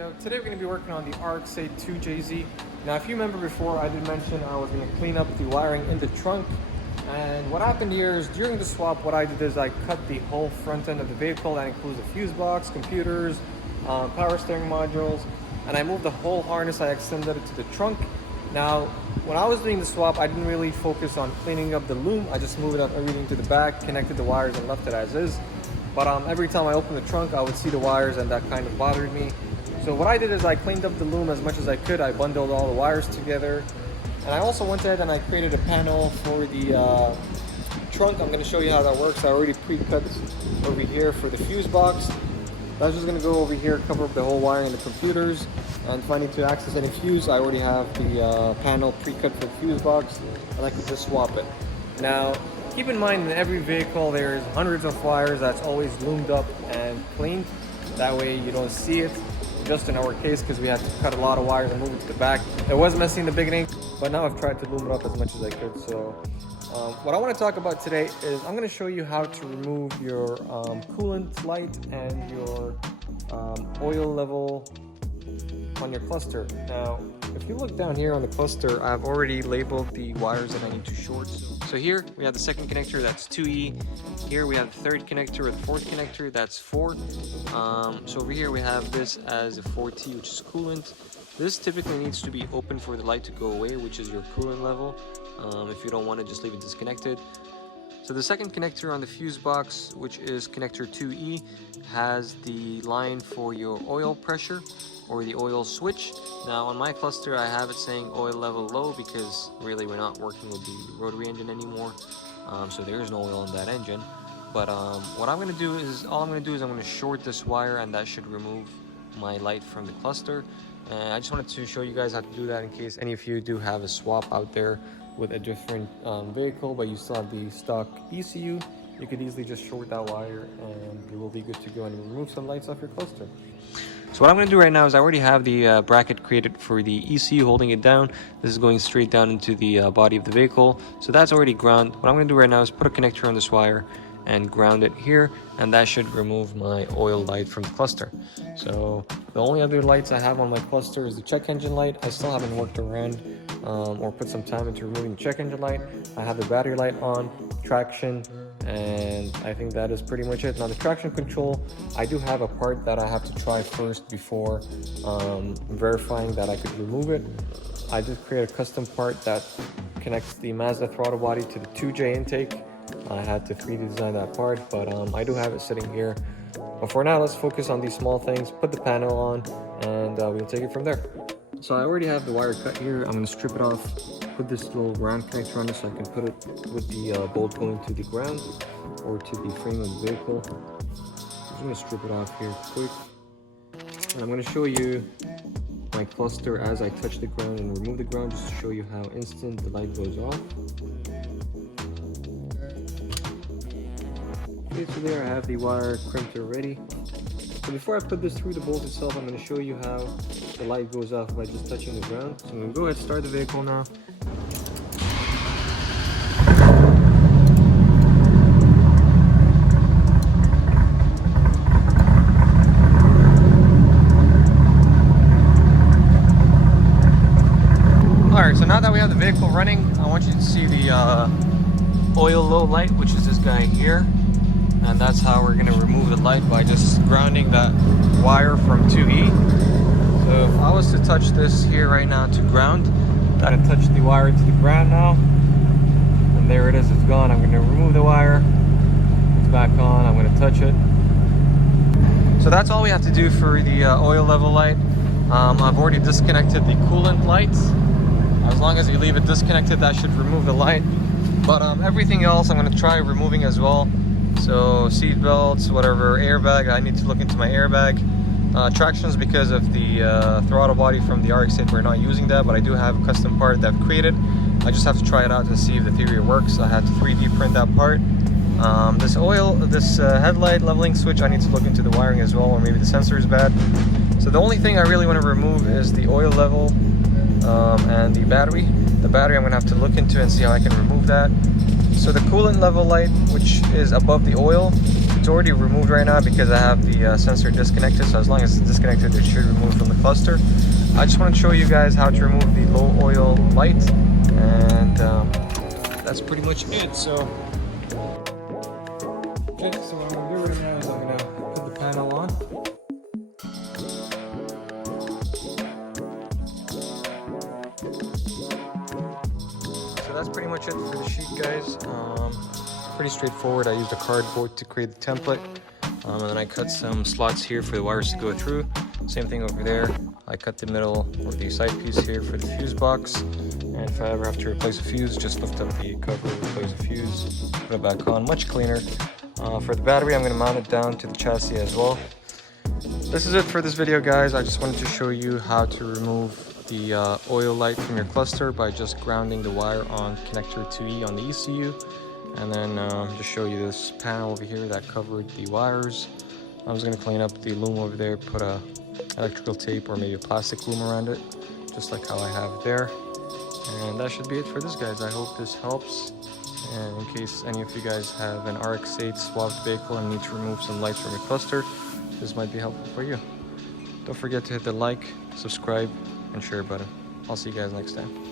video. Today we're going to be working on the RX8 2JZ. Now if you remember before, I did mention I was going to clean up the wiring in the trunk. And what happened here is during the swap, what I did is I cut the whole front end of the vehicle. That includes the fuse box, computers, power steering modules, and I moved the whole harness. I extended it to the trunk. Now when I was doing the swap, I didn't really focus on cleaning up the loom. I just moved up everything to the back, connected the wires, and left it as is. But every time I opened the trunk, I would see the wires, and that kind of bothered me. So what I did is I cleaned up the loom as much as I could. I bundled all the wires together. And I also went ahead and I created a panel for the trunk. I'm going to show you how that works. I already pre-cut over here for the fuse box. That's just going to go over here, cover up the whole wiring and the computers. And if I need to access any fuse, I already have the panel pre-cut for the fuse box, and I can just swap it. Now, keep in mind, in every vehicle there's hundreds of wires that's always loomed up and cleaned. That way you don't see it. Just in our case, because we had to cut a lot of wires and move it to the back. It was messy in the beginning, but now I've tried to loom it up as much as I could. So what I want to talk about today is I'm going to show you how to remove your coolant light and your oil level on your cluster. Now, if you look down here on the cluster, I've already labeled the wires that I need to short. So here we have the second connector, that's 2E. Here we have the third connector or the fourth connector, that's 4. So over here we have this as a 4T, which is coolant. This typically needs to be open for the light to go away, which is your coolant level. If you don't want to, just leave it disconnected. So the second connector on the fuse box, which is connector 2E, has the line for your oil pressure or the oil switch. Now on my cluster, I have it saying oil level low because really we're not working with the rotary engine anymore. So there is no oil in that engine. But what I'm going to do is, I'm going to short this wire, and that should remove my light from the cluster. And I just wanted to show you guys how to do that in case any of you do have a swap out there with a different vehicle, but you still have the stock ECU. You could easily just short that wire and you will be good to go and remove some lights off your cluster. So what I'm going to do right now is I already have the bracket created for the ECU holding it down. This is going straight down into the body of the vehicle. So that's already ground. What I'm going to do right now is put a connector on this wire and ground it here, and that should remove my oil light from the cluster. So the only other lights I have on my cluster is the check engine light. I still haven't worked around or put some time into removing the check engine light. I have the battery light on, traction, and I think that is pretty much it. Now the traction control, I do have a part that I have to try first before verifying that I could remove it. I did create a custom part that connects the Mazda throttle body to the 2J intake. I had to 3D design that part, but I do have it sitting here. But for now, let's focus on these small things, put the panel on, and we'll take it from there. So I already have the wire cut here. I'm going to strip it off, put this little ground connector on it so I can put it with the bolt going to the ground or to the frame of the vehicle. I'm just going to strip it off here quick. And I'm going to show you my cluster as I touch the ground and remove the ground, just to show you how instant the light goes off. Okay, so there I have the wire crimped already. So before I put this through the bolt itself, I'm going to show you how the light goes off by just touching the ground. So I'm going to go ahead and start the vehicle now. Alright, so now that we have the vehicle running, I want you to see the oil low light, which is this guy here. And that's how we're going to remove the light, by just grounding that wire from 2E. So if I was to touch this here right now to ground, gotta touch the wire to the ground now, and there it is, it's gone. I'm going to remove the wire, it's back on, I'm going to touch it. So that's all we have to do for the oil level light. I've already disconnected the coolant light. As long as you leave it disconnected, that should remove the light. But everything else I'm going to try removing as well. So seat belts, whatever, airbag, I need to look into my airbag. Tractions, because of the throttle body from the RX8, we're not using that, but I do have a custom part that I've created. I just have to try it out and see if the theory works. I had to 3D print that part. This headlight leveling switch, I need to look into the wiring as well, or maybe the sensor is bad. So the only thing I really want to remove is the oil level and the battery. The battery I'm going to have to look into and see how I can remove that. So the coolant level light, which is above the oil, it's already removed right now because I have the sensor disconnected. So as long as it's disconnected, it should remove from the cluster. I just want to show you guys how to remove the low oil light, and that's pretty much it. So, okay, so what I'm gonna do right now is I'm gonna put the panel on. So that's pretty much it for the sheet, guys. Pretty straightforward. I used a cardboard to create the template, and then I cut some slots here for the wires to go through. Same thing over there. I cut the middle of the side piece here for the fuse box, and if I ever have to replace a fuse, just lift up the cover, replace the fuse, put it back on. Much cleaner. For the battery, I'm going to mount it down to the chassis as well. This is it for this video, guys. I just wanted to show you how to remove the oil light from your cluster by just grounding the wire on connector 2E on the ECU, and then just show you this panel over here that covered the wires. I'm just going to clean up the loom over there, put a electrical tape or maybe a plastic loom around it, just like how I have there. And that should be it for this, guys. I hope this helps. And in case any of you guys have an RX8 swapped vehicle and need to remove some lights from your cluster, this might be helpful for you. Don't forget to hit the like, subscribe, and share button. I'll see you guys next time.